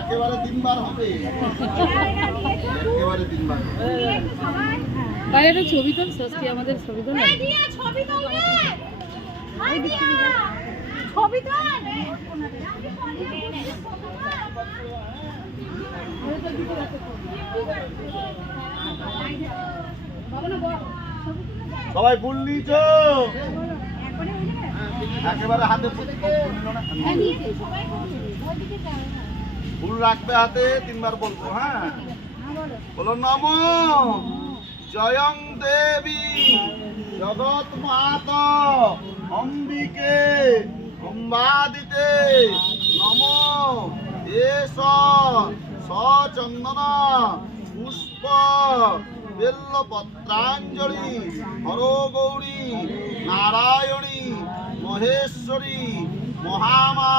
একেবারে 3 বার হবে, একেবারে 3 বার। ভাই একটা ছবি তোল, ষষ্ঠী আমাদের ছবি তোল। ছবি তোল রে, ছবি তোল। সবাই ফুল নিয়েছো? একেবারে হাতে ফুল নিল না, ফুল রাখবে হাতে, 3 বার বলবো। হ্যাঁ, বলো নমো জয়ং দেবী জগৎ মাতা অম্বিকে অম্বাদিতে নমো এষ সচন্দন পুষ্প বেল্লপত্রাঞ্জলি হরো গৌরী নারায়ণী মহেশ্বরী মহামা